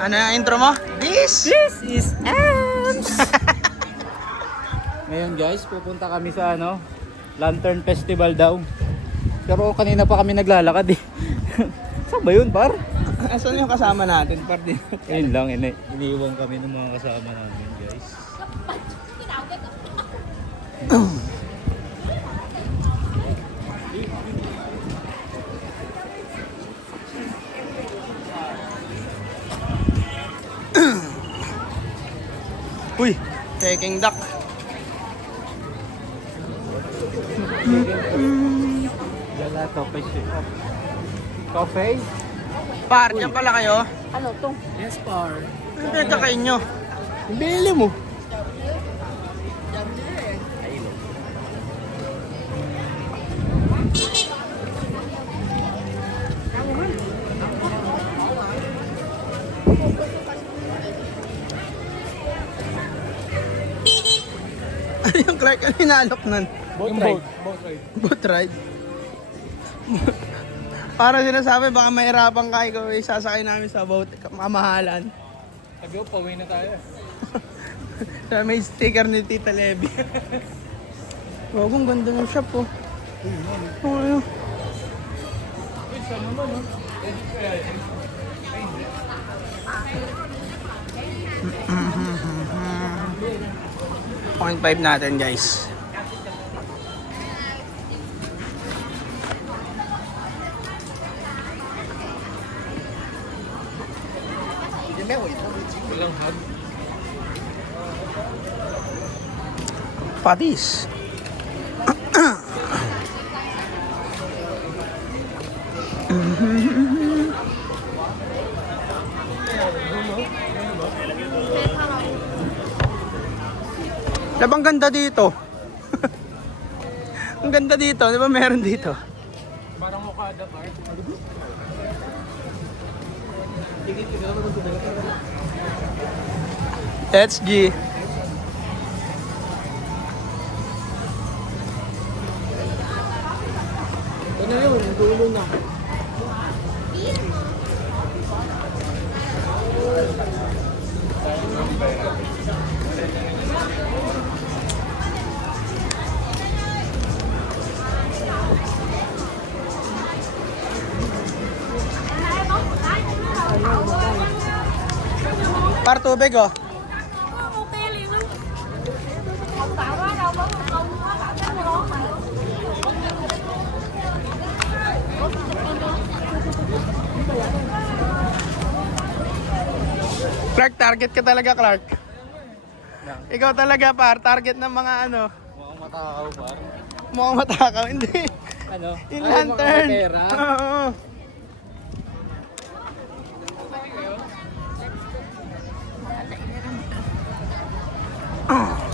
Ano yung intro mo? This is Ams! Ngayon guys, pupunta kami sa Lantern Festival daw. Pero kanina pa kami naglalakad eh. Saan ba yun, par? Asan yung kasama natin, par? Ayun lang, iniiwan kami ng mga kasama namin guys. Uy, Peking duck. Gelato Festival. Coffee? Par, dyan pala kayo. Ano to? Yes, par. Ano pinagkakain nyo? Bili mo. Ano yung Clark? Ano hinalok nun? Boat ride. Boat ride. Boat ride? Parang sinasabi, baka mahirapan ka, ikaw isasakay namin sa boat, mamahalan. Sabi ko, pauwi na tayo. So, may sticker ni Tita Levy. Wow, ang ganda ng shop oh. Oh, ano? Uy, saan naman no? 0.5 natin guys. Walang hug. Patis. Labang ganda dito. Ang ganda dito, di ba meron dito? Parang Okada Park. Let's G. Ano yun? Dulo na. Par tubig oh. Clark, target ka talaga, Clark. Ikaw talaga, par. Target ng mga ano. Mukhang matakaw par. Mukhang matakaw. Hindi. Ano? Yung Ay, lantern. mga pera. Oo.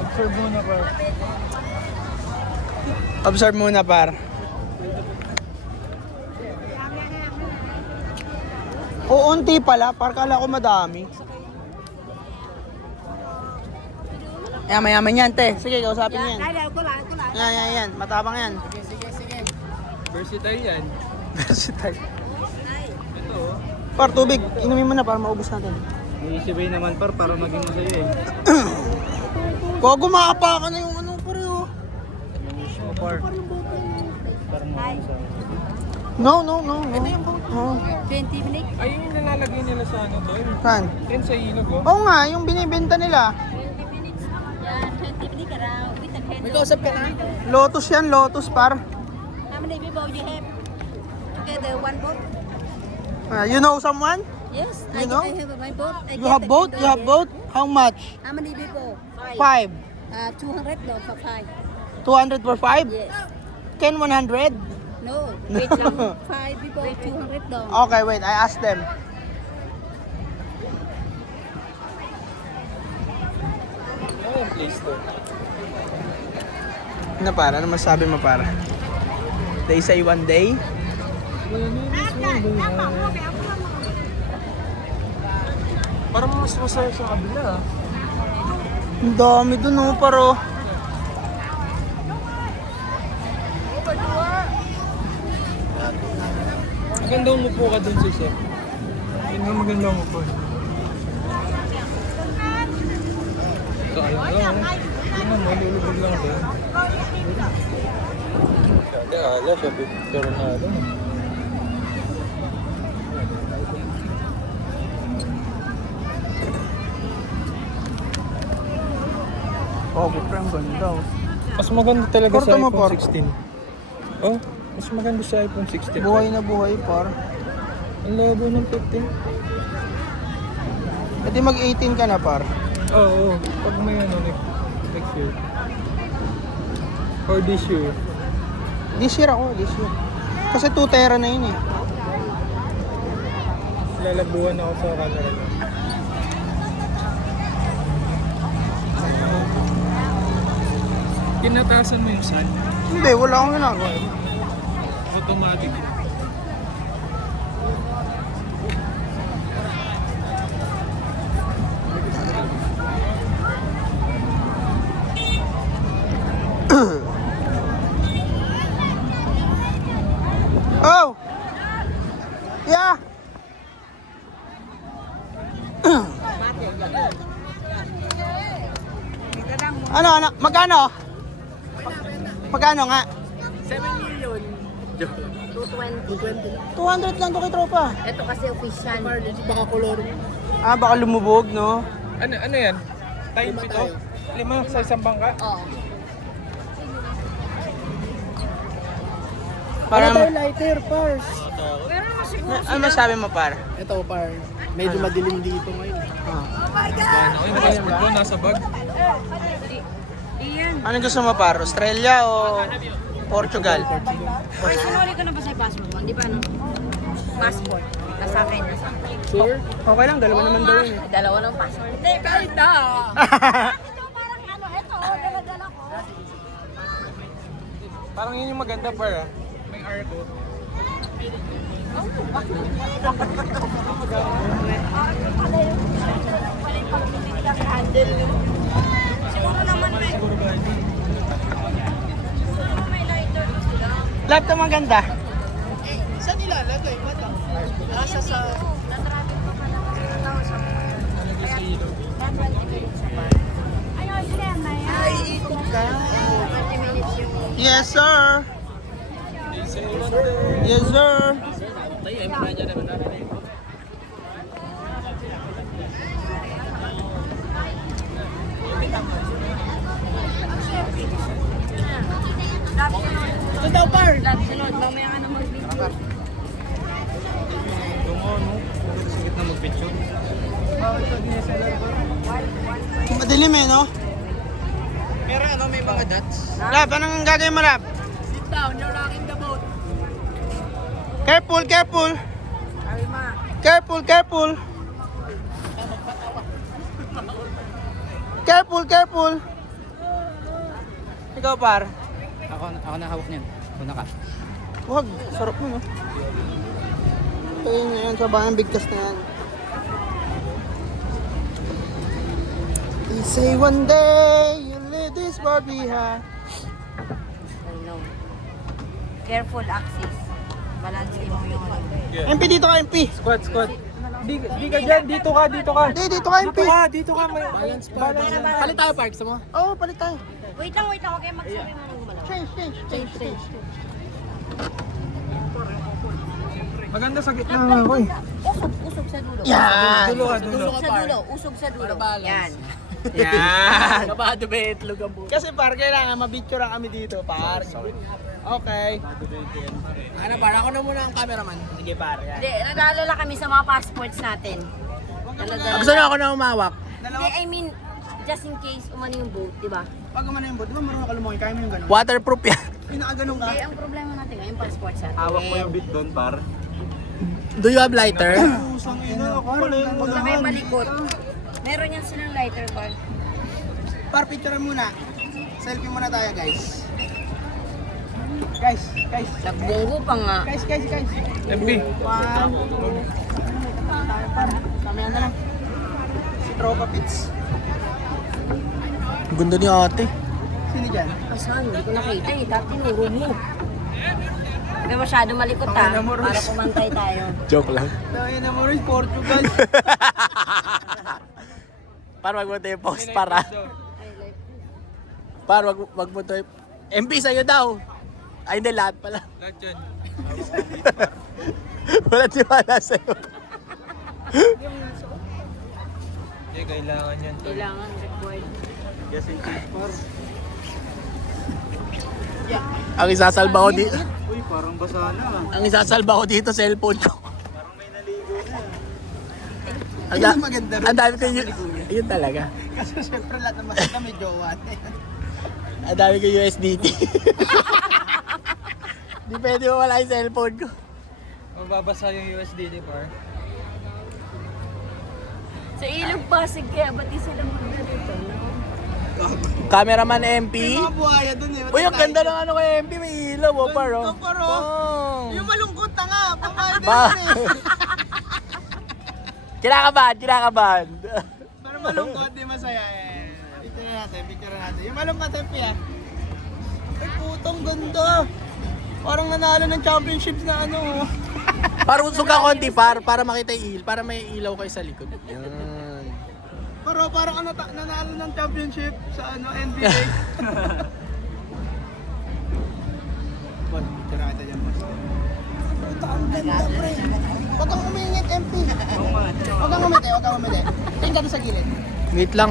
Observe muna par. Observe muna, par. O, unti pala. Par, kala ko madami. Ayan, mayaman yan, te. Sige, kausapin yan. Yan. Matapang yan. Sige. Versatile yan. Versatile. Ito oh. Par, tubig. Inumin mo na para maubos natin. May easy way naman par para maging masaya eh. Kung gumapa ka na yung ano, pare, oh. Oh, par. Parang masaya. No. Ito yung boat. No. 20 minutes? Ay, yung nalalagay nila sa ano to? Saan? Yan sa ilog oh. Oo nga, yung binibenta nila. 20 minutes. Yan, 20 minutes around. With the candle. May kausap ka na? Lotus yan, Lotus, par. How many people you have? Together, one boat? You know someone? Yes, You know? I have my boat. I You get have the boat? candle, You have yes. boat? How much? How many people? 5. 200 for 5. 200 for 5? Yes. Can 100? No, wait lang. 5 people, 200 dong. Okay, wait. I asked them. Ano yung place to? Ano para? Ano masabi mo para? They say one day? Parang mas masaya sa kabila. Ang dami dun oh, paro. Maganda umupo ka dun si Chef. Yun nga maganda umupo. Sayang lang. Tingnan mo, lulubog lang doon. Dati ala, siya picture na doon. Oh, pre, ang ganda. Oh. Mas maganda talaga Porto sa mo, iPhone Por. 16. Oh, mas maganda sa iPhone 16. Buhay na buhay, par. Ang labo ng 15. Pwede mag-18 ka na, par. Oo, pag may ano, next year. Or this year. This year ako, this year. Kasi 2 tera na yun eh. Lalabuan ako sa camera niya. Tinatasan mo yung sun. Hindi, wala akong ginagawa. Automatic. Oh! Yeah! ano? Magkano? Magkano nga? 220. 200 lang to kay tropa. Ito kasi official. Baka kolor. Ah, baka lumubog, no? Ano yan? Time ito? 5 sa isang bangka? Oo. Para lighter, pars. Pero naman siguro ano masabi mo, par? Ito, par. Medyo madilim dito ngayon. Ano? Yung passport ko nasa bag? Iyan. Ano gusto mo, par? Australia o Portugal? Ay, sinuli ko na ba sa passport mo? Di ba no? Passport. Nasa akin. Sure? Okay lang, dalawa naman daw yun. Dalawa ng passport. Hindi, kahit na. Ito parang ano, ito, dala-dala ko. Parang yun yung maganda par ah. May arco. Siguro naman may. Siguro may lighter sila. Lahat na maganda. Saan nilalagay? Mata? Nasa sa... Na-traffic pa pala ako sa tao sa kaya ayaw siya na yan. Ay, ito ka. 20 minutes yung Yes, sir. Yes, sir. Ito daw, par. Sunod, mamaya ka na mag-video. Sige na mag-picture. Madilim eh, no? Pero ano, may mga dots. Lab, anong gagawin mo, Lab? Sit down, you're rocking the boat. Careful, careful. Alma. Careful, careful. Careful, careful. Ikaw, par. Ako na hawak niyan. Una ka. Wag, sarap mo, no? Ayun na yan, sa bayan, bigkas na yan. They say one day you'll leave this world behind. I know. Careful access. Balance mo yung ano. MP, dito ka, MP. Squat. Di ka dyan. Dito ka. Dito ka, MP. Dito ka. May balance pa. Palit tayo, Park, sa mo? Oo, palit tayo. Wait lang. Huwag kayo magsabi mo ng gumalaw. Change. Maganda sa gitna nga ako eh. Usog sa dulo. Yan. Dulo ka. Usog sa dulo. Yan. Yan. Kabado ba itlog ang buo? Kasi par, kailangan mabicture ang kami dito, par. Okay. Ano, par? Ako na muna ang cameraman. Sige, par. Yan. Hindi, nag-aalala kami sa mga passports natin. Talaga. Gusto niyo ako na umawak? Hindi, I mean, just in case umano yung boat, di ba? Pag umano yung boat, di ba marunong ka lumangoy? Kaya mo yung gano'n? Waterproof yan. Yung nakaganon ka? Hindi, ang problema natin ngayon, passports natin. Hawak mo yung bit doon par. Do you have lighter? Pusang ina, ako pala yung Huwag na kayo malikot. Meron yan silang lighter bar. Par, picture muna. Selfie muna tayo, guys. Guys. Nagbunggo pa nga. Guys. FB. One, two. Tayo, par. Mamaya na lang. Si Tropa Pits. Gundo ni ate. Sino dyan? Saan? Hindi ko nakita eh. Dati tinuro mo. Hindi masyado malikot ha. Pakina mo, Roy. Para pumantay tayo. Joke lang. Tayo na mo rin, Portugal. Para magpunta yung post para. Par, wag mo to. MP sa'yo daw. Ay, hindi, lahat pala. Lahat yan. Wala tiwala sa'yo. Hindi, kailangan yan. Kailangan required. Yes, in case par. Ang isasalba ko dito. Uy, parang basa na. Ang isasalba ko dito, cellphone ko. Parang may naligo na. Ang Yun ang maganda rin. Ang dami ko yun. Yun talaga. Kasi syempre lahat ng masaka may jowa na yan. Ang dami ko USDT. Di pwede mawala yung cellphone ko. Mababasa yung USDT par. Sa Ilog Pasig kaya ba't di sila magdalito? Cameraman MP. Mga buhaya dun eh. Uy, ang ganda ng ano kay MP. May ilaw, oh, par, oh. Ganda, par, oh. Oh. Yung malungkot na nga. Pangkain Ba? din eh. Kinakabahan. Pero malungkot, di masaya eh. Picture natin. Yung malungkot MP ah. Ay putong ganda. Parang nanalo ng championships na ano. oh. Para usog ka konti, para makita yung para may ilaw kayo sa likod. Yan. Pero parang nanalo ng championship sa ano NBA. Bon, picture natin yan. Puta, ang ganda pre. Huwag kang umingit MP. Huwag kang umiti. Tingin ka doon sa gilid. Wait lang.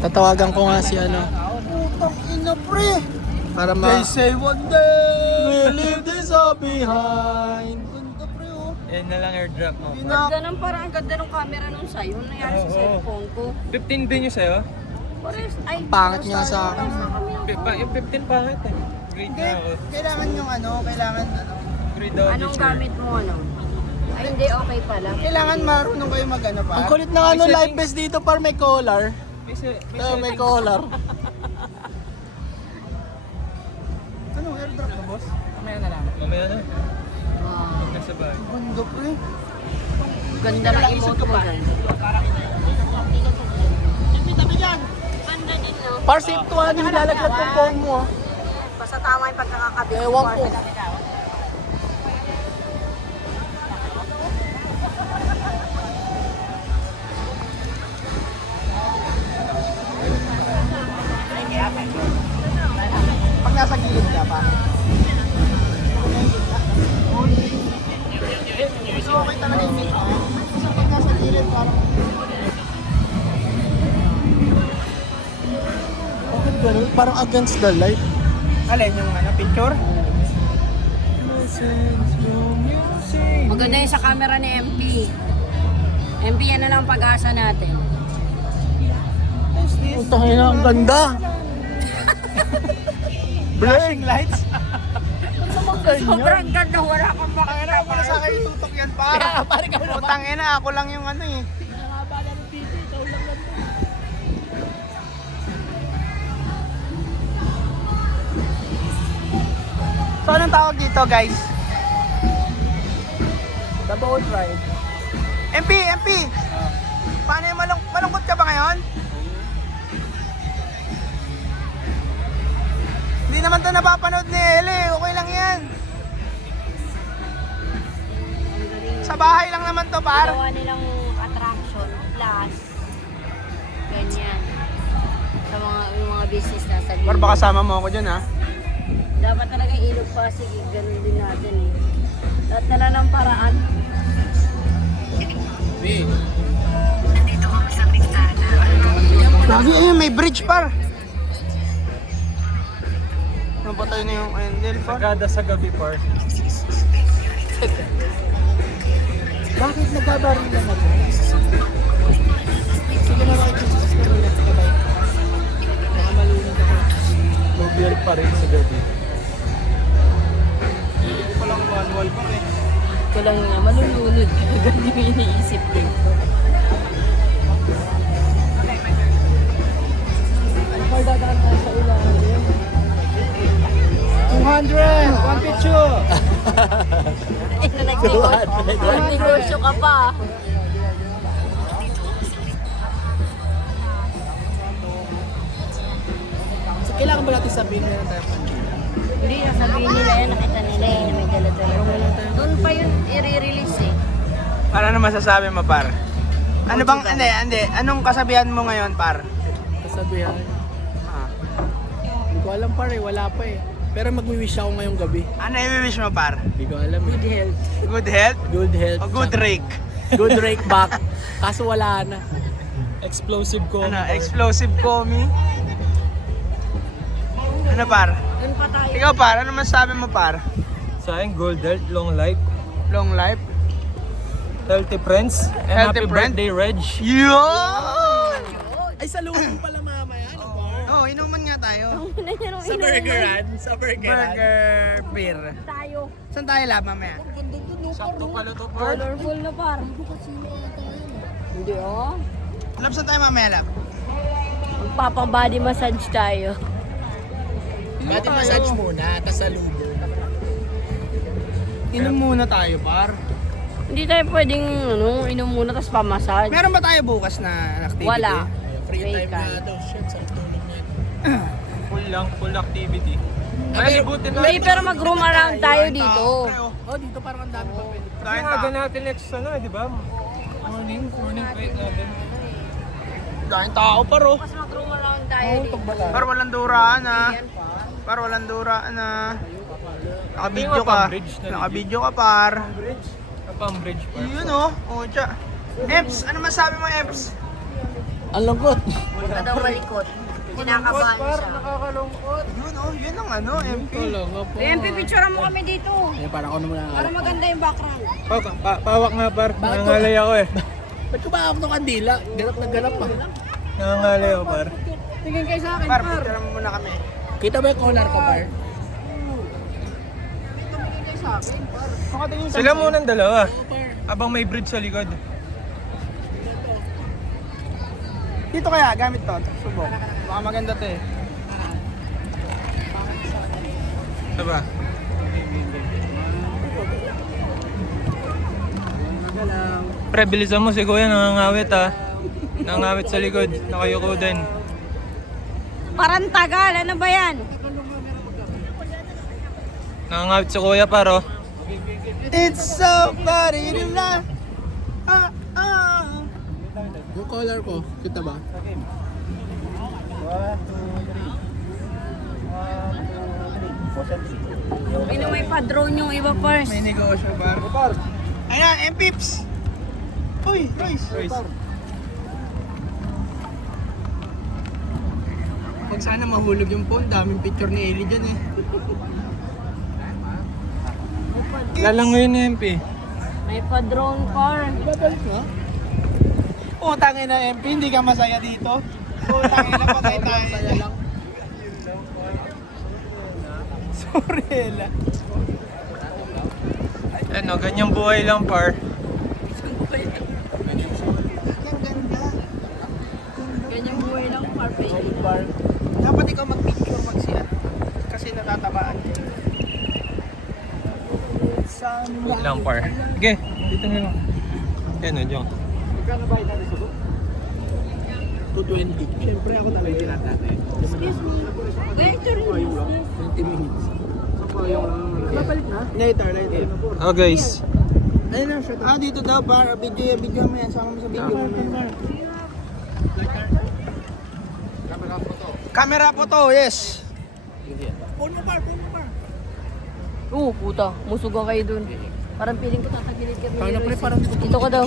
Tatawagan ko nga si ano. Putang ina pre. Para They say one day we'll leave this all behind. Ganda pre oh. Yan na lang airdrop mo. Ganda ng parang ang ganda ng camera nung sa'yo. Ano nangyari sa cellphone ko? 15 din yung sa'yo? Pares, ay, Pangit nga sa akin. Yung 15 pangit eh. Grade Hindi, na ako. kailangan yung ano, kailangan Grade daw Anong gamit mo, ano? Ay, hindi, okay pala. Kailangan marunong kayo mag-ano pa. Ang kulit ng ano, live best dito par may collar. May collar. Anong airdrop na boss? Mamaya na. Wow. Nasa bahay. Ganda pre. Ganda ng emote mo dyan. Ganda din, no? Par safe to ano, nilalaglag yung phone mo. ah. Basta tama yung pagkakakabit. Ewan ko. Pag nasa gilid ka pa. So, okay talaga yung mix. Kasi pag nasa gilid, parang... Bakit ganun? Parang against the light. Alin yung ano, picture? Maganda yung sa camera ni MP. MP, yan na lang ang pag-asa natin. Ang tangin na, ang ganda. Flashing lights? Sobrang ganda, wala kang Tangina, makita. wala sa kayo tutok yan, para. Putang ina, ako lang yung ano eh. So, anong tawag dito, guys? The boat ride. MP! Paano yung malungkot ka ba ngayon? Hindi naman to napapanood ni Ele. Okay lang yan. Sa bahay lang naman to, par. Gawa nilang attraction plus ganyan. Sa yung mga business na sa Par, baka sama mo ako dyan, ha? Dapat talaga Ilog Pasig, ganun din natin eh. Lahat na lang ng paraan. Lagi ayun, may bridge, par. Napatay na yung Endel, par. Sagada sa gabi par. Bakit nagkabarilan na to? Sige na makikisusus ka rin at kabay. Baka malunod ako. Mobile pa rin sa gabi. Hindi ko palang manual pa eh. Ito lang nga, malulunod ka. Ganun yung iniisip dito. Par, dadaan tayo sa ilalim. 200! One picture! Ito nag-negosyo ka pa. So, kailangan ba natin sabihin na tayo? Hindi, sabihin nila yan, nakita nila yan, may dala-dala. Doon pa yun i-release eh. Para na masasabi mo, par? Ano bang, hindi, anong kasabihan mo ngayon, par? Kasabihan. Ah. ko alam pare, wala pa eh. Pero mag-wish ako ngayong gabi. Ano i-wish mo, par? Hindi ko alam eh. Good health. Good health? Good health. O good rake? Good rake back. Kaso wala na. Explosive ko. Ano, explosive commie? Ano, par? Doon pa tayo. Ikaw, par, ano masabi mo, par? Sa akin, gold health, long life, Long life? healthy friends, and Healthy happy friend? birthday, Reg. Yun! Ay, sa loob pala mamaya. Ano ba? Oh, inuman nga tayo. Sa burgeran. Sa burgeran. Burger beer. Tayo. Saan tayo lab mamaya? Sakto pala to, par. Colorful na par. Hindi oh. Lab, saan tayo mamaya, lab? Magpapang-body massage tayo. Body massage muna, tas sa lubo. Inom muna tayo, par. Hindi tayo pwedeng inom muna tapos pamassage. Meron ba tayo bukas na activity? Wala. Free time Vacant. na daw. Shit, sa tulog na. Full lang, full activity. Ay, Ay, libutin Hindi, natin. pero mag-room around tayo dito. Oh, dito parang ang dami pa pwede. Kasi nga natin next, di ba? Morning plate natin. Dahil tao, paro. Mas mag-room around tayo dito. Par, walang duraan, ah. Par, walang duraan, ah. Nakabidyo ka. Bridge na Nakabidyo ka, par. Kapang-bridge, par. Yun, oh. Oh, tsa. Eps, ano masabi mo, Eps? Ang lungkot. Huwag daw malikot. Kinakabahan siya. Nakakalungkot. Yun, oh. Yun ang ano, MP. MP, picturean mo kami dito. Eh, parang ako naman Para maganda yung background. Pawak nga, par. Nangangalay ako eh. Ba't ko ba ako ng kandila? Ganap na ganap pa. Nangangalay ako, par. Tingin kayo sa akin, Par, picture mo muna kami. Kita ba yung collar ko, par? Sila muna ang dalawa. Habang may bridge sa likod. Dito kaya, gamit to. Subok. Baka maganda to eh. Ito ba? Pre, bilisan mo si Kuya, nangangawit ha. Nangangawit sa likod, nakayuko din. Parang tagal, ano ba yan? Nangangawit si Kuya paro. It's so funny to love. Ah, ah. Yung collar ko, kita ba? Ano may pa-drone yung iba first? May negosyo, par. Ayan, M-Pips. Uy, Royce. Huwag sana mahulog yung phone. Daming picture ni Ellie dyan eh. Lalangoy ni MP. May pa-drone car. Utangin na MP, hindi ka masaya dito. Utangin na, patay tayo. Sorry, Ella. Ano, ganyang buhay lang par. Ganyang buhay lang, perfect. Dapat ikaw mag-picture mag-siya. Kasi natatabaan. Wait lang par. Okay, dito na lang. Yan o, Jong. 220. Siyempre ako talaga tinatay. Excuse me. Ganito rin. 20 minutes. Babalik na? Later. Oh guys, Ayun na, shoot. Ah, dito daw, para video mo yan. Sama mo sa video mo yan. Camera po to, yes. Phone mo par. Oo, puta. Musugan kayo dun. Parang feeling ko tatagilid kami. Kaya ni pre, Royce. parang Dito ka daw.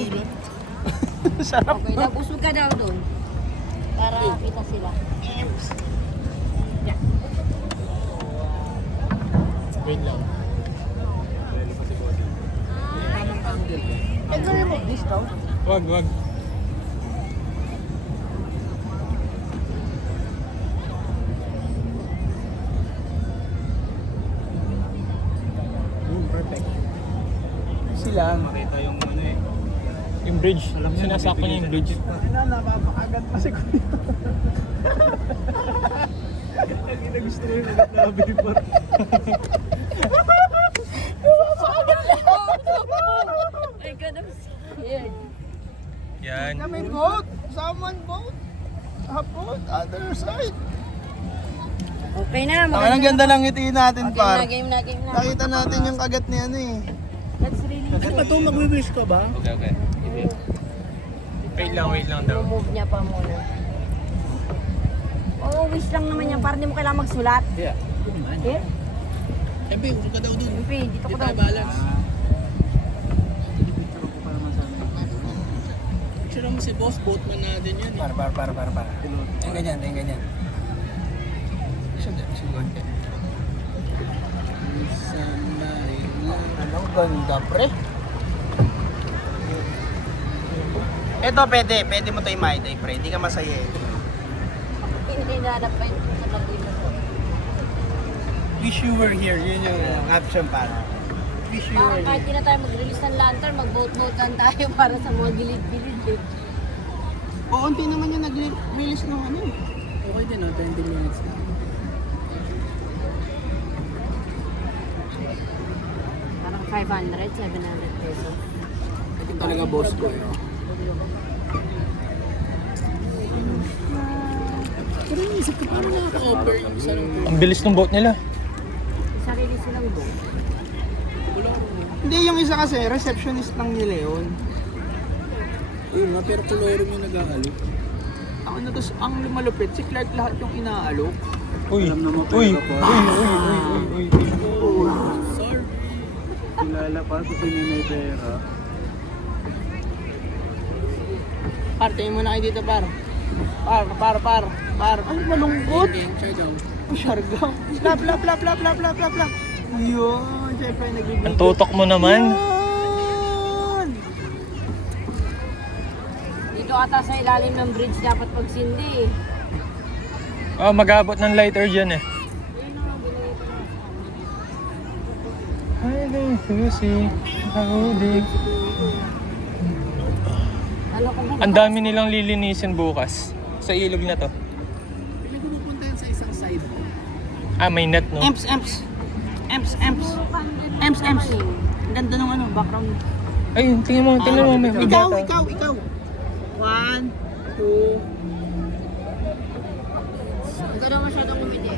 Sarap. Okay, nabusog ka daw dun. Para kita sila. Wait lang. wag. Perfect. Sila. Makita yung ano eh. Yung bridge. Sinasakto niya yung bridge. Napapakagat pa si Kuya. Lagi na gusto rin yung nabi par. Ay, ganun. Scared. Yan. Na may boat. Someone boat. A boat, other side. Okay na. Ang ganda ng ngiti natin, par. Game na. Nakita natin yung kagat ni ano eh. Let's really Ano ba ito? Mag-wish ka ba? Okay. Wait lang daw. move niya pa muna. Oo, wish lang naman yan. Para hindi mo kailangan magsulat. Yeah. Eh? Siyempre, usok ka daw dun. Siyempre, dito ko Hindi daw. tayo balance. Picture mo si boss, boatman natin yan. Para. Tingnan ganyan. Anong ganda, pre? Ito, pwede mo ito i-my-day, pre. Hindi ka masaya eh. Hinahanap pa yun sa lagay mo. Wish you were here. Yun yung caption para. Wish you were Kahit here. di na tayo mag-release ng lantern, mag-boat-boat lang tayo para sa mga gilid-gilid eh. Oo, unti naman yung nag-release ng ano eh. Okay din, no? 20 minutes na. Parang 500, 700 pesos. Ito talaga boss ko, eh. Pero naisip ko, paano nakaka-offer yung isa ng boat? Ang bilis ng boat nila. Sarili silang boat. Wala ko. Hindi, yung isa kasi, receptionist lang nila yun. Ayun nga, pero tuloy yung nag-aalok. Ang ano, tas ang lumalupit, si Clark lahat yung inaalok. Uy, uy. Sorry. Kilala pa sa may pera. Tingin mo na kayo dito, par. Par. Ay, malungkot. Try daw. Ay, Siargao. Lap. Yun, syempre nagbibigay. Ang tutok mo naman. Yun! Dito ata sa ilalim ng bridge dapat pagsindi eh. Oh, mag-abot ng lighter dyan eh. Ay, Susi. Kahudi. Ano kung Ang dami nilang lilinisin bukas. Sa ilog na to. Pili ko pupunta yan sa isang side. Ah, may net, no? Emps. Ang ganda nung ano, background. Ay, tingnan mo. May Ikaw. bata. 1, 2. Ang ganda masyadong umiti.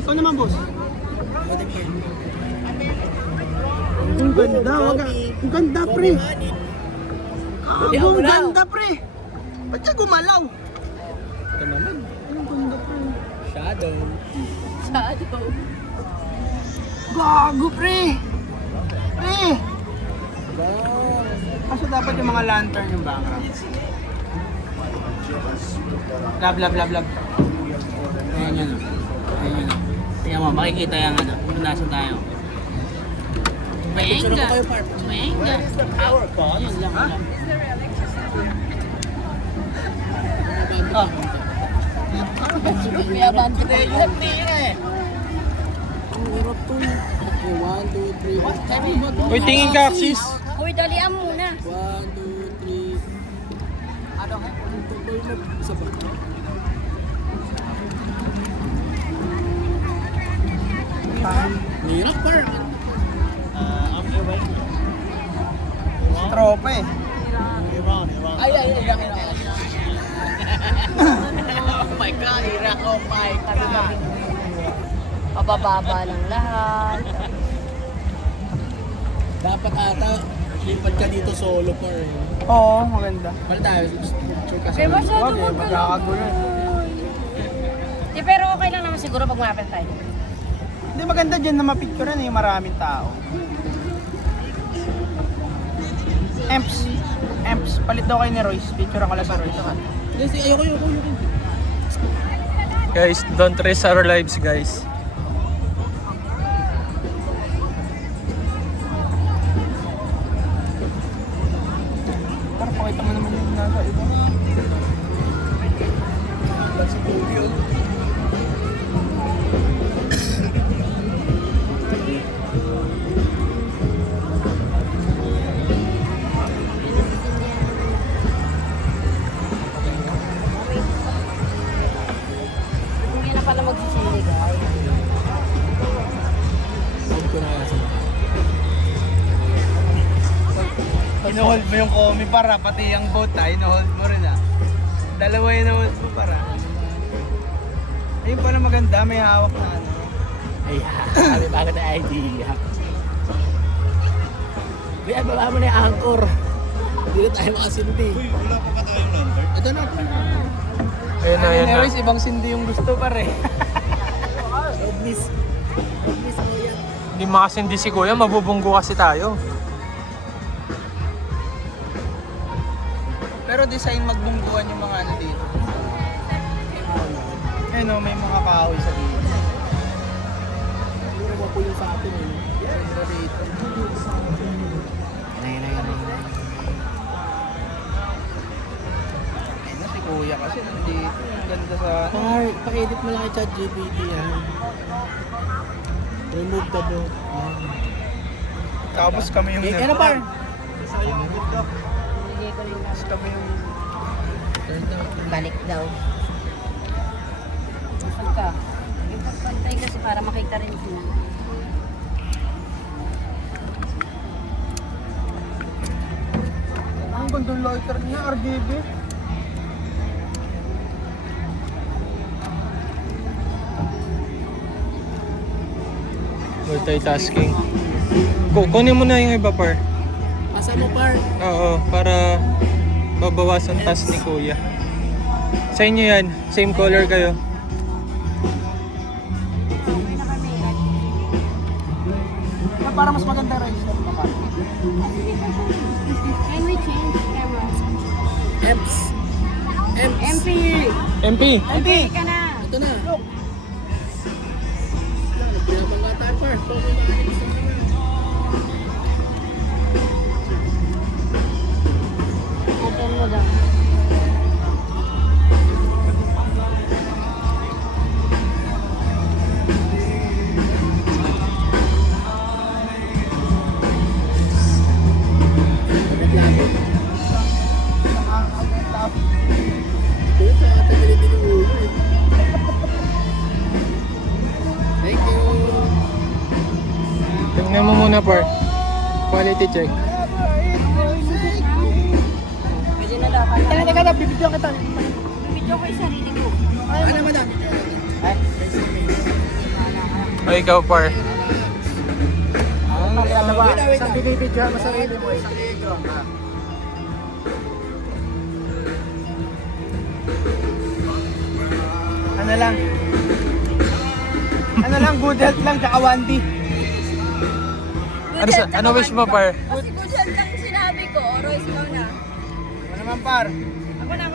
Ikaw naman, boss. Ang ganda, ang ganda, pre. Ang ganda, pre. Ba't siya gumalaw? Ito naman. Ang ganda, pre. Shadow. Shadow. Gago, pre. Pre. Kaso dapat yung mga lantern yung background. Lab. Ayan yun. Tingnan mo, makikita yung ano. Nasa tayo. Picture ko kayo, Parp. Yun lang. Ha? Ah. Kaya bandi ko. Ang hirap to. Okay, 1, 2, 3. Uy, tingin ka, sis. Uy, dalian muna. 1, 2, 3. Ano ka? Ang tuloy na isa ba? Hirap, Parp. Tropa eh. Ay. Oh my God, Irak. Oh my God. Pabababa lang lahat. Dapat ata, lipat ka dito solo, Parp. Oo, maganda. Bal tayo, picture ka Pero solo. masyado Okay, magkakagulo. Di, pero okay lang naman siguro pag mapit tayo. Hindi, maganda dyan na mapicturean eh, yung maraming tao. Emps, palit daw kayo ni Royce. Picture ako lang sa Royce. Yes, ayoko. Guys, don't risk our lives, guys. Para pakita mo naman yung nasa iba. Si Bobby, oh. Hindi na pala magsisindi, guys. Sound ko na kasi. Ino-hold mo yung komi para, pati yung boat ino-hold mo rin ah. Dalawa yun ino-hold mo para. Ayun pala maganda, may hawak na ano. Ayan, sabi ba na idea. Kaya baba mo na yung anchor. Hindi na tayo makasindi. Uy, wala pa ba tayong number? Ito na. Ayun na, ayun na. Anyways, ibang sindi yung gusto pare. Hindi makasindi si Kuya, mabubunggo kasi tayo. Pero design magbungguan yung mga ano dito. Ayun o, may mga kahoy sa dito. Yung po yung sa atin eh. Ganda dito. Ayun na si Kuya kasi nandito. Ang ganda sa... Pa-edit mo lang kay ChatGPT yan. Remove the book. Tapos kami yung... Ano par? Tapos kami yung... Balik daw. Gusto ka. Ipagpantay kasi para makita rin sila. Ang gandang lighter niya, RGB. Multitasking. Kunin mo na yung iba, par. Asa mo par? Oo, para babawasan task ni Kuya. Sa inyo yan, same color kayo. Para mas maganda rin siya. Can we change camera? Ems. MP! MP! MP ka na! Ito na. Pinabang nga tayo par. Open mo daw. Thank you. Tingnan mo muna, par. Quality check. Pwede na dapat. Teka, bibigyan kita. Video ko yung sarili ko. Ano madam? O ikaw, par. Isang binibidyo mo sarili mo, isang negro. Ano lang, good health lang, tsaka 1D. Ano wish mo, par? Kasi good health lang sinabi ko. Royce mo na. Ano naman par? Ako na.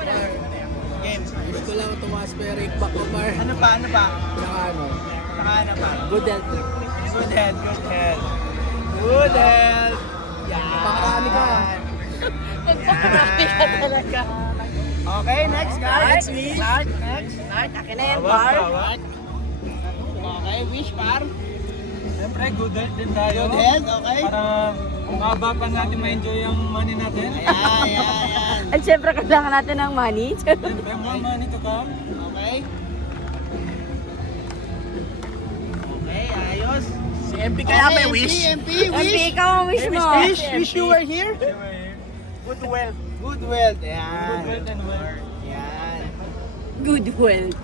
Game. Gusto ko lang tumaas pa yung rake back ko par. Ano pa? Tsaka ano? Saka ano pa? Good health. Good health. Good health. Yan. Pakarami ka. Magpakarami ka talaga. Okay, next guys. Next. Next. Akin na yan, par. Okay, wish par. Siyempre, good health din tayo. Good health, okay. Para maba pa natin ma-enjoy ang money natin. Ayan. At syempre, kailangan natin ng money. Siyempre, more money to come. Okay. Okay, ayos. Si MP kaya may Okay, wish. MP, MP, wish. ikaw ang wish mo. Wish you were here. Good wealth. Good wealth. Ayan. Good health and wealth. Yan. Good wealth.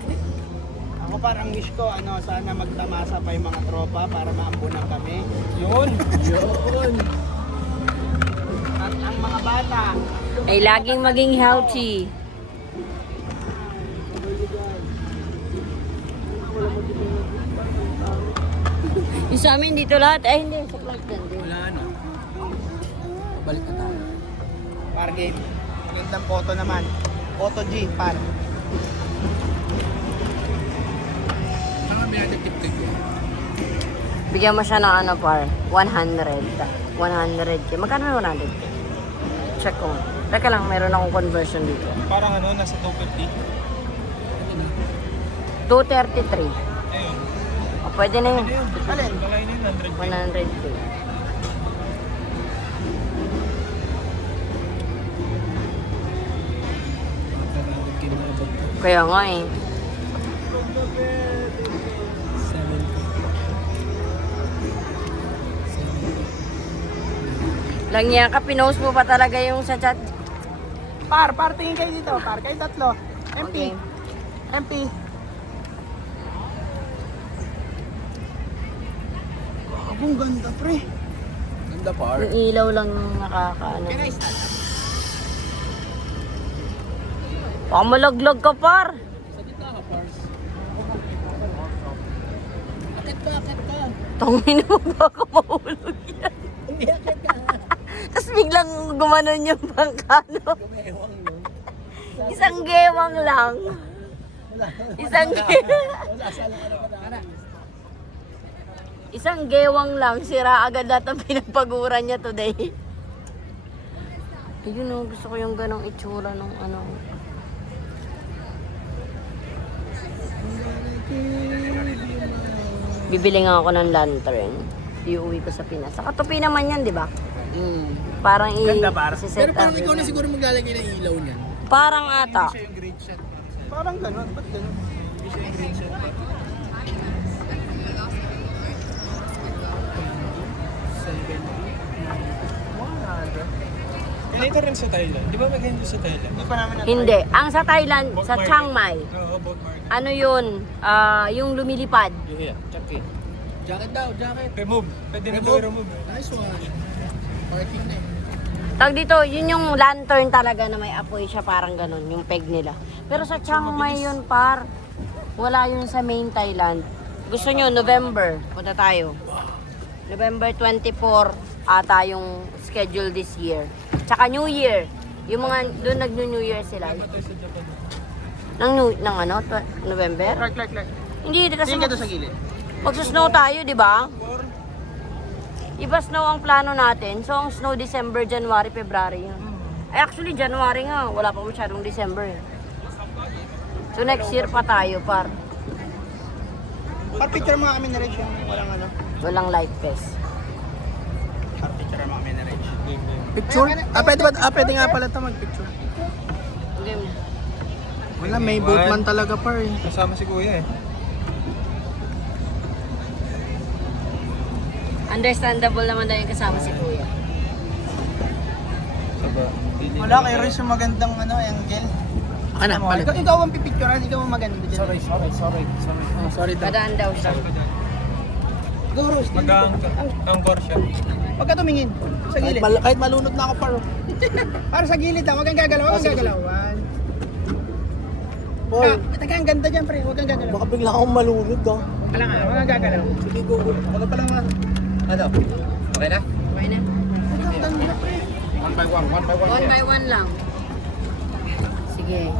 Ako parang wish ko, sana magtamasa pa yung mga tropa para maambunan kami. Yun. At ang mga bata, Ay laging maging healthy. Yung sa amin dito lahat, ay hindi, sa flight din. Wala na. Balik na tayo. par game. Magandang photo naman. Photo G, par. Saan kami natin tiktik ko? Bigyan mo siya ng ano par, 100. 100k. Magkano yung 100k? Check ko. Teka lang, meron akong conversion dito. Parang ano, nasa 250. 233. Ayun. O, pwede na yun. Alin? Baka yun yun, 100k. 100k. Kaya nga eh. Lang yan ka, pinost mo pa talaga yung sa chat. Par, tingin kayo dito. Par, kayo tatlo. MP. Okay. MP. Ang ganda, pre. Ganda par. Yung ilaw lang yung nakakaano. Can I start? Baka malaglag ka par. Tangin mo, baka mahulog yan. Tapos biglang gumanon yung bangkano. Isang gewang lang. Isang gewang lang. Sira agad lahat ang pinagpaguran niya today. Ayun o, gusto ko yung ganong itsura ng ano. Bibili nga ako ng lantern. Iuwi ko sa Pinas. Sa katupi naman yan, di ba? Parang Ganda, par. i-set Pero parang up ikaw na yun. siguro maglalagay ng ilaw niyan. Parang ata. Parang ganun. Ba't ganun? Hindi siya yung green shot. Ganito rin sa Thailand. Di ba maganda sa Thailand? Hindi pa namin Hindi. Ang sa Thailand, sa Chiang Mai, Oo, boat market. ano yun, yung lumilipad. Yeah, check it. Jacket daw, jacket. Remove. Pwede na Remove. daw remove. Nice one. Parking na eh. Tag dito, yun yung lantern talaga na may apoy siya, parang ganun, yung peg nila. Pero sa Chiang Mai yun, par. Wala yun sa main Thailand. Gusto nyo, November, punta tayo. November 24 ata yung schedule this year. Tsaka New Year. Yung mga, doon nag-New Year sila. Ng ano, November? Clark. Hindi, kasi Tingin ka doon sa gilid. magsusnow tayo, di ba? Iba snow ang plano natin. So, ang snow December, January, February. Yun. Ay, actually, January nga. Wala pa masyadong December. Eh. So, next year pa tayo, par. Par, picture mga kami na rin siya. Walang ano. Walang life vest. Par, picture mga kami na rin siya. Picture? Pwede nga pala ito mag-picture. Game. Wala, may boatman talaga par eh. Kasama si Kuya eh. Understandable naman daw yung kasama si Kuya. Saba. Wala, kayo rin yung magandang ano, angle. Ano, palit. Ikaw ang pipicturean, ikaw ang maganda dyan. Oh, sorry daw. Padaan daw siya. Go, Rose. Mag-angkor siya. Huwag ka tumingin. Sa gilid. Kahit malunod na ako par. Para sa gilid lang, huwag kang gagalaw, huwag kang gagalaw. Paul, Taka, ang ganda dyan, pre, huwag kang gagalaw. baka bigla akong malunod ah. Wala nga, huwag kang gagalaw. Sige, go. Baka pala nga. Ano? Okay na? Okay na. One by one. One by one lang. Sige.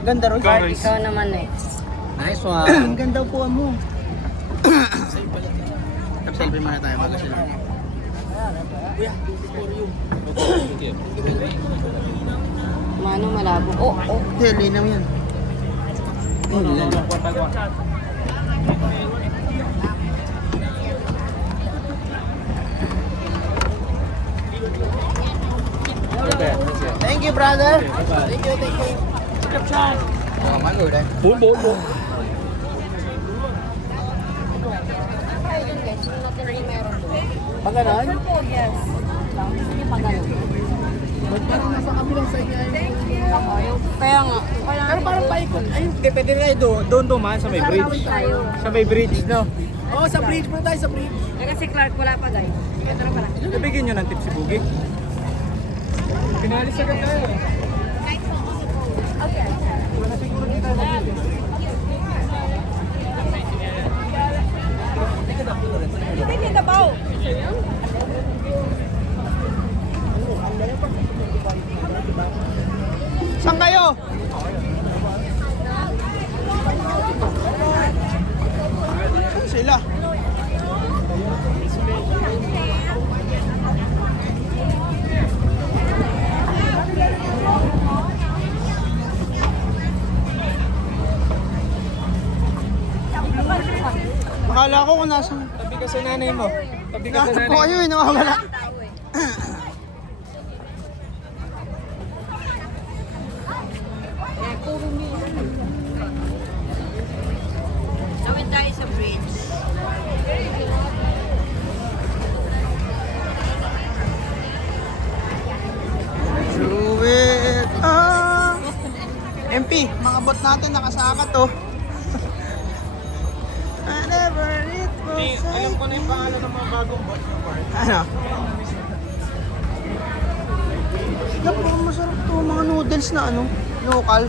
Ganda, Rose. Go, Rose. Ikaw naman next. Nice one. Ang ganda po mo. Selfie muna tayo bago sila. Mano malabo. Oh. Hindi, linaw yan. Thank you, brother. Thank you. Boom. Pag ganon? Yes. Sige pa ganun. Ba't parang nasa kabilang side niya yung... Kaya nga. Pero parang paikot. Ayun. Hindi, pwede na doon dumaan sa may bridge. Tayo. Sa may bridge, no? Oo, sa bridge. Punta tayo sa bridge. Kasi Clark wala pa guys. Sige, tara pala. Nabigyan nyo ng tip si Bugig. Pinalis agad tayo eh. Saan kayo? Saan sila? Akala ko kung nasa... Tabi ka sa nanay mo. Tabi ka sa Nakatap nanay ko mo. kayo eh, nakawala. Tawid tayo sa bridge. Do it. MP, mga bot natin nakasakat oh. Whatever it was. Alam ko na yung pangalan ng mga bagong bot na park. Ano? Naku, masarap to. Mga noodles na ano, local.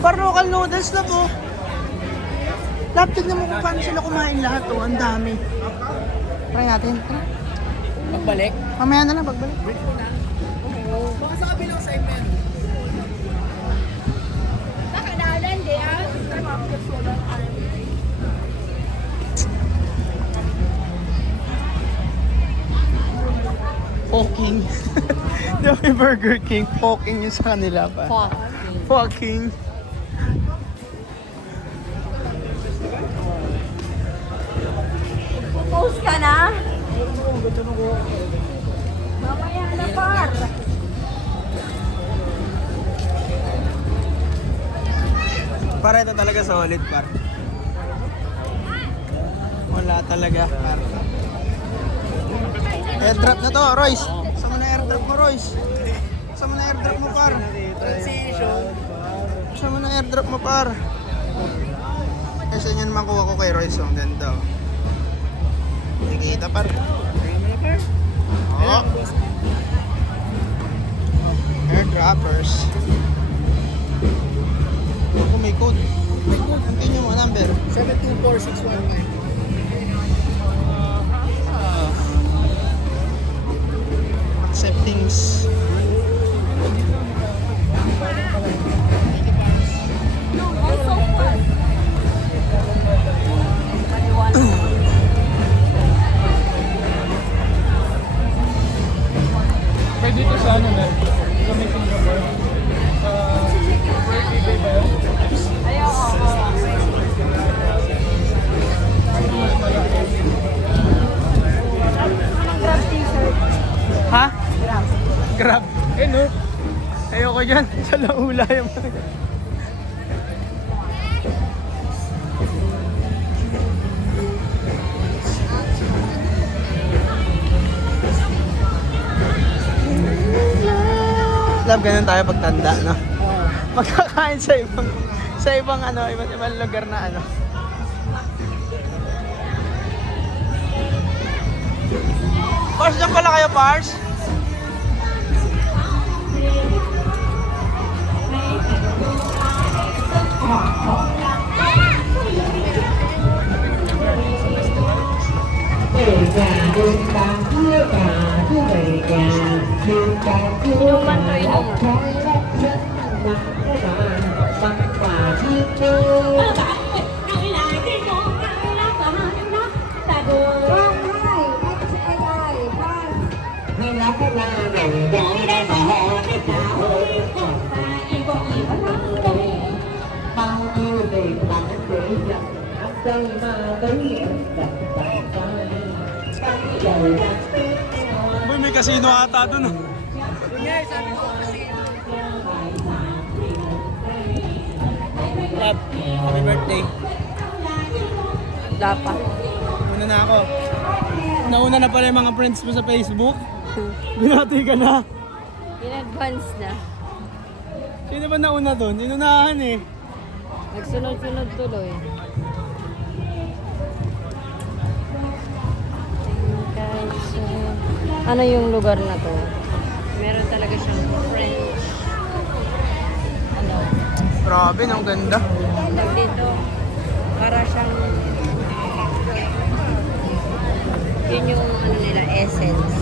Par local noodles na po. Lab, tignan mo kung paano sila kumain lahat. Oh, ang dami. Try natin. Tara. Magbalik. Mamaya na lang, pagbalik. Baka sa kabilang segment. Poking. Di ba may Burger King? Poking yung sa kanila pa. Poking. Post ka na? Mamaya na, par. Para ito talaga solid, par. Wala talaga, par. Airdrop na to, Royce. Saan mo na airdrop mo, Royce? Saan mo na airdrop mo, par? Saan mo na airdrop mo, par? Kasi yun naman kuha ko kay Royce. Ang ganda, oh. Nakikita, par. Oo. Airdroppers. Ako may code. Continue mo, number. 724619. Acceptings. Pwede dito sa ano na? Sa may Singapore. eBay ba yun? Ha? Grab. Eh no. Ayoko dyan. Sa laula yung mga. Love, ganun tayo pagtanda, no? Magkakain sa ibang ano, iba't ibang lugar na ano. Pars, dyan pala kayo, Pars? Inuman to, inuman. Uy, may casino ata dun. Love, happy birthday. Dapat. Una na ako. Nauna na pala yung mga friends mo sa Facebook. Binati ka na. In advance na. Sino ba nauna dun? Inunahan eh. Nagsunod-sunod tuloy. Ano yung lugar na to? Meron talaga siyang French. Ano? Grabe, ang ganda. Tag dito. Para siyang... Yun yung ano nila, essence.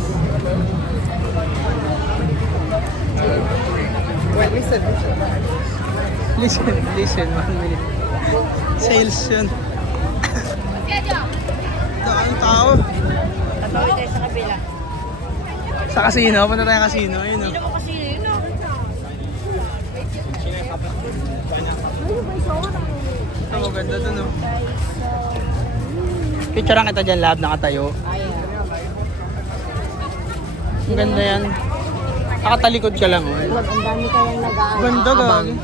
Wait, listen, 1 minute. Sales yun. Ang tao. Tatawid tayo sa kabila. Sa casino, punta tayo casino. Ayun oh. Sino mo kasi yun, no? Ito, maganda dun oh. Picturean kita dyan, lab, nakatayo. Ayan. Ang ganda yan. Nakatalikod ka lang oh. Wag, ang dami kayang nag-aabang. Ganda gagi.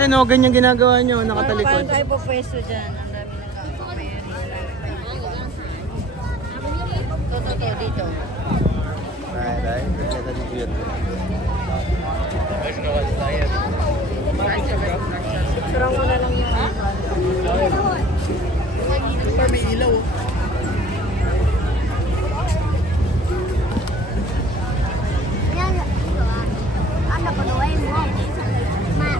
Ayun oh, ganyan ginagawa nyo, nakatalikod. Paano tayo po pwesto dyan? Ang dami nag-aabang. Ito, dito. Surang mo na lang yung Par may ilaw. Anda ko doon mo. Ma,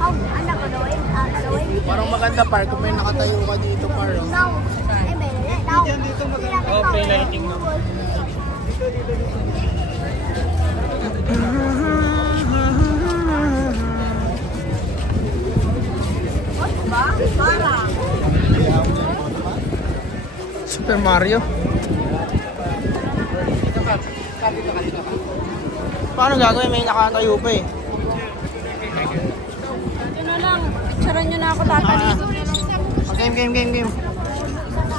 oh, anda ko doon. Anda doon. Parang maganda par kung may nakatayo ka dito par. Oh. Oh, play lighting no. Super Mario. Paano gagawin? May nakatayo pa eh. Ito na lang. Picturean nyo na ako tatali. Game.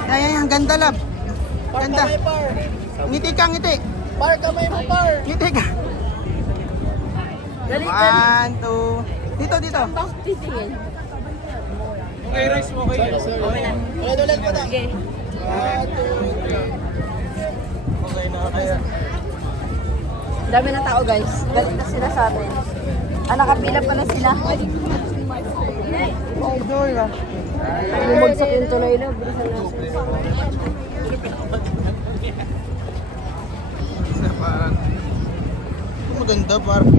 Yan. Ganda, lab. Ganda. Ngiti ka, ngiti. Par, kamay mo par. Ngiti ka. Dali. 1, 2. Dito. Bakit titingin? Okay, rice mo kayo. Ulit mo na. Sige. Okay na kaya. Dami na tao guys. Galit na sila sa amin. Nakapila pala sila. Idol ah. Bumagsak yung tuloy na. Bilisan na. Parang maganda parang.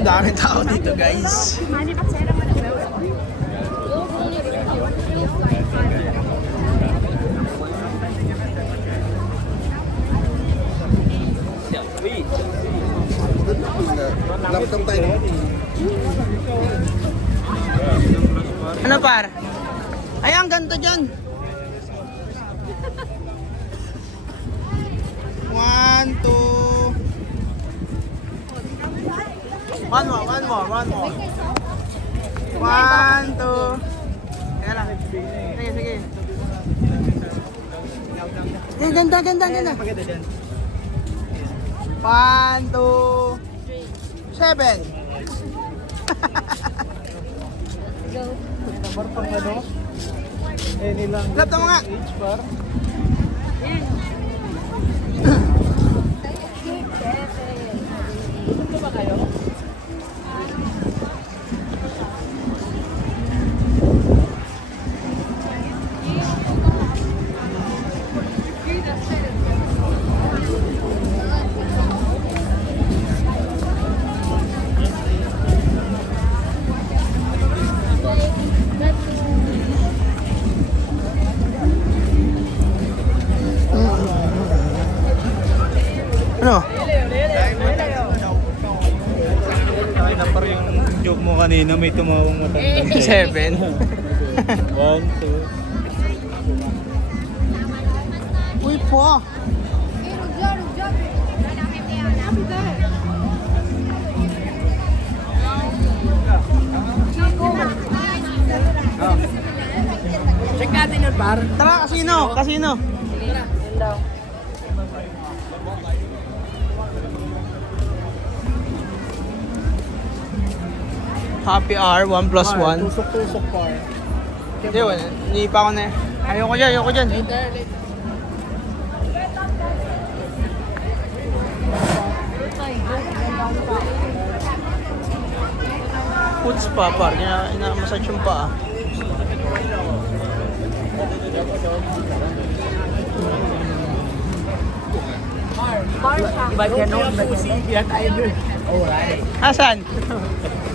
Ang daming tao dito guys. Laptop tayo. Ano par? Ay, ang ganito dyan. 1, 2. One more. 1, 2. Kaya lang. Sige. Eh, ganda. 1, 2, 7. Number pang ano? Eh nilang Laptop mo nga. age par. Ano? Kaya par yung joke mo kanina, may tumawang matanda. 7. 1, 2. Uy po. Check natin yun par. Tara, casino. Yun daw. Happy hour, 1 plus 1. Tusok-tusok par. Hindi pa ako na. Ayoko dyan. Puts pa, par. Ina-massage yung paa. Asan?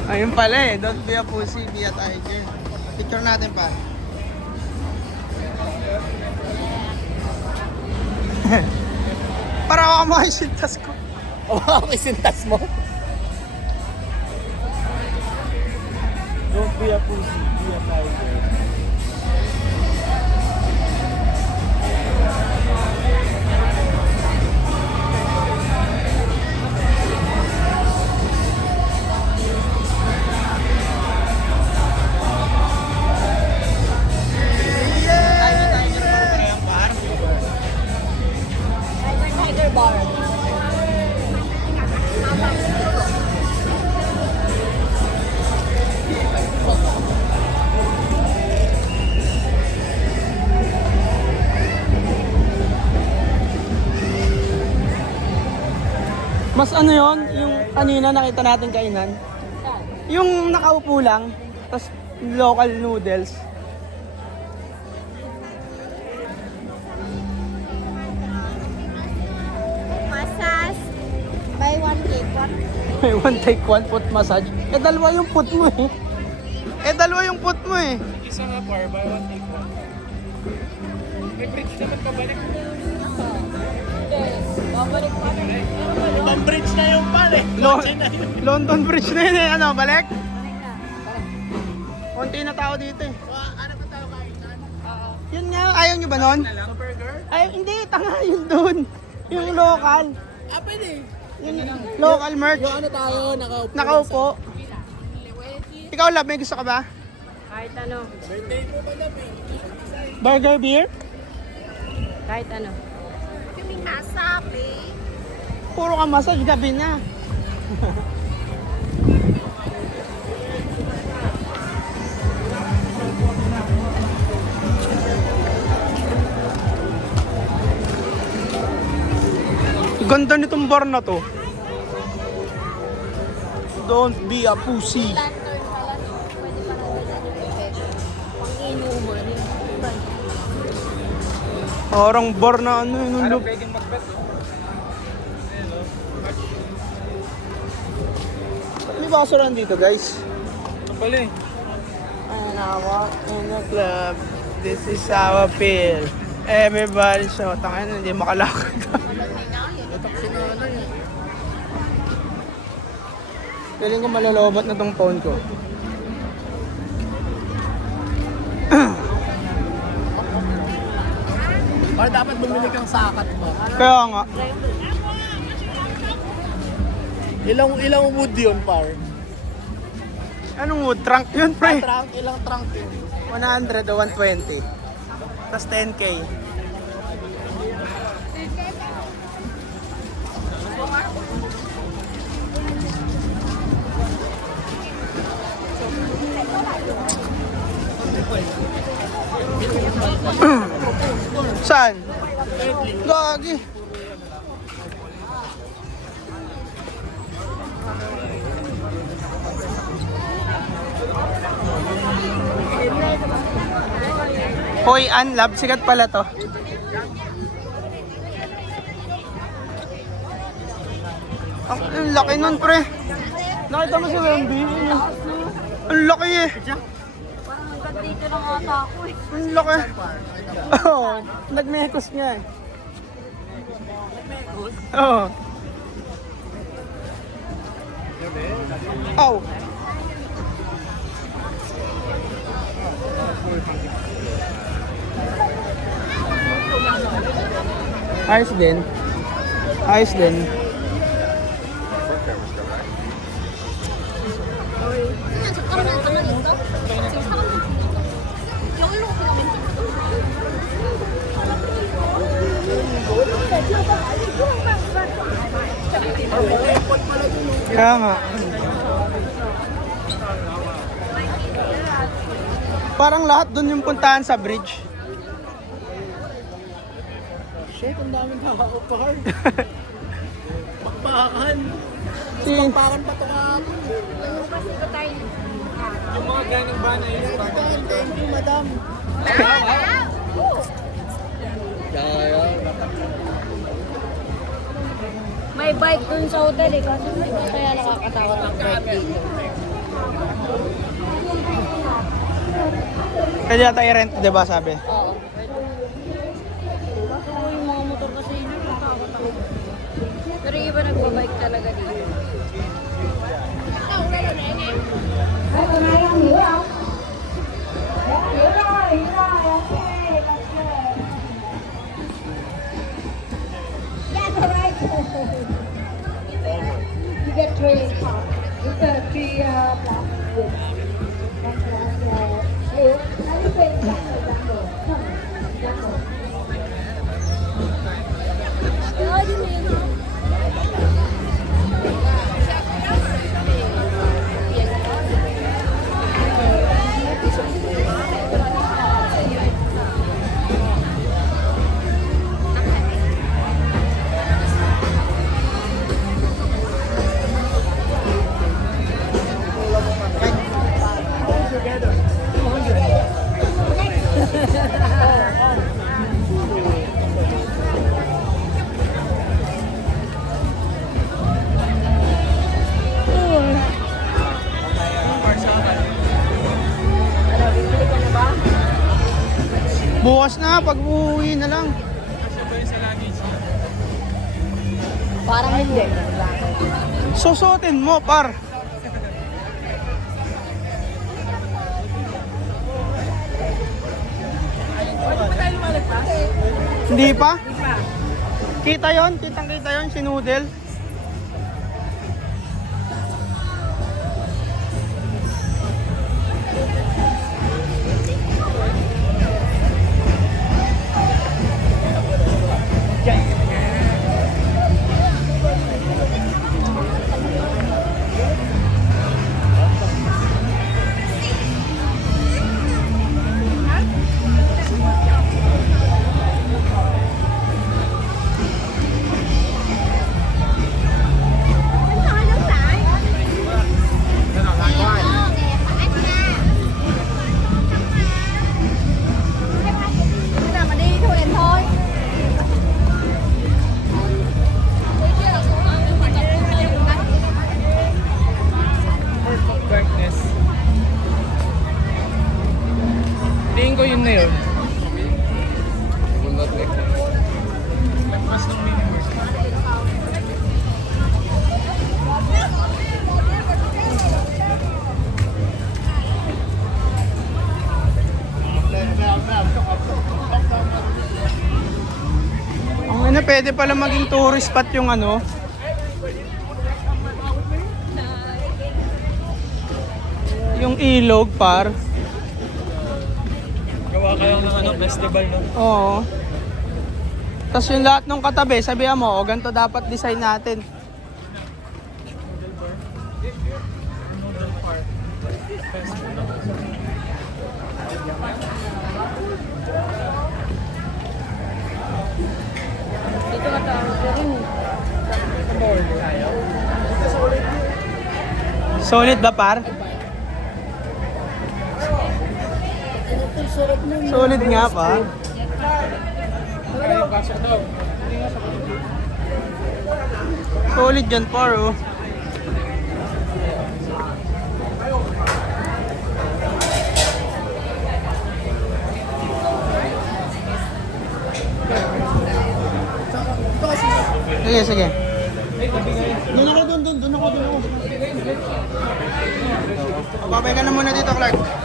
Ayun pala eh. Don't be a pussy, be a tiger. Picture natin pa. Para ako makasintas ko. Oh, isintas mo. Don't be a pussy, be a tiger. Tiger bar. Mas ano yon yung kanina nakita natin kainan. Yung nakaupo lang, tapos local noodles. Massage. Buy one take one. May one take one foot massage. Eh dalawa yung foot mo eh. Isa nga par, buy one take one. May bridge naman pabalik. Ibang bridge na yung pare. London Bridge na yun eh. Ano, balik? Konti na tao dito eh. Ano pa tayo kainan? Yun nga, ayaw nyo ba nun? Burger? Ay, hindi, tanga yun dun. Yung local. Pwede. Yung local merch. Yung ano tayo, Nakaupo. Ikaw, love, may gusto ka ba? Kahit ano. Birthday mo ba na, Burger beer? Kahit ano. Kaming masabi. Puro ka massage, gabi na. Ganda nitong bar na to. Don't be a pussy. Lantern pala, no? Pwede pa natin pang-inuman. Parang bar na ano yun. Parang pwedeng mag-bet, no? May basura dito, guys. Ito pala eh. And I walk in the club. This is how I feel. Everybody so tangin hindi makalakad. Feeling ko malolobot na tong phone ko. Para dapat bumili kang sakat ba? Kaya nga. Ilang wood yun, par? Anong wood? Trunk yun, pre? Ilang trunk yun? 100 o 120. Tapos 10K. Saan? Gagi. Hoy, Unlab, sikat pala to. Ang laki nun, pre. Nakita mo si Wemby? Ang laki eh. Parang hanggang dito lang ata ako eh. Ang laki. Oo, nagmekos niya eh. Oo. Ow. Ayos din. Ayos din. Kaya nga. Parang lahat dun yung puntahan sa bridge. Shit, ang daming tao, par. Bakbakan. Si, Bakbakan pa ito ka. Yung mga ganang bana yun. Thank you, madam. May bike dun sa hotel eh. Kasi hindi kaya nakakatakot ang bike dito. pwede na tayo rent, diba sabi? Oo. Baka yung mga motor kasi yun yung nakakatakot ako. Pero yung iba nagbabike talaga dito. You get three. It's a three plastic. One plastic. How do you pay Jumbo? Jumbo. What do you mean? pag uuwi na lang. Parang hindi. Susuotin mo, par. Hindi pa? Kita yon, kitang-kita yon si Noodle. Darkness. Tingin ko yun na yun. Lagpas ng universe. Ang ina, pwede pala maging tourist spot yung ano. Yung ilog, par. Gawa ka lang ng ano, festival, no? Oo. Tapos yung lahat ng katabi, sabihan mo, o ganito dapat design natin. Dito ka tawag ka rin. Solid ba, par? Solid nga, par. Solid yan, par, oh. Sige, sige. Doon ako. Babay ka na muna dito, Clark.